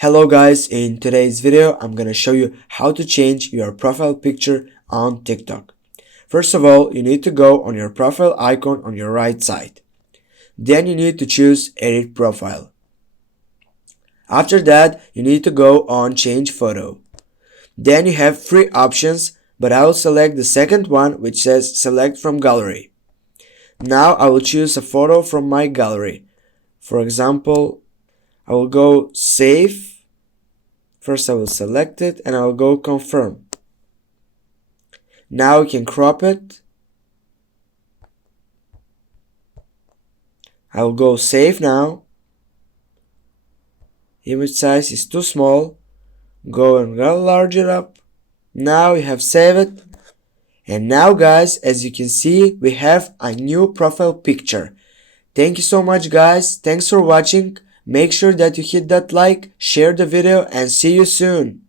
Hello guys, in today's video I'm gonna show you how to change your profile picture on TikTok. First of all, you need to go on your profile icon on your right side. Then you need to choose edit profile. After that, you need to go on change photo. Then you have three options, but I will select the second one which says select from gallery. Now I will choose a photo from my gallery. For example, I will go save. First I will select it and I will go confirm. Now we can crop it. I will go save now. Image size is too small. Go and enlarge it up. Now we have saved it. And now guys, as you can see, we have a new profile picture. Thank you so much guys. Thanks for watching. Make sure that you hit that like, share the video, and see you soon.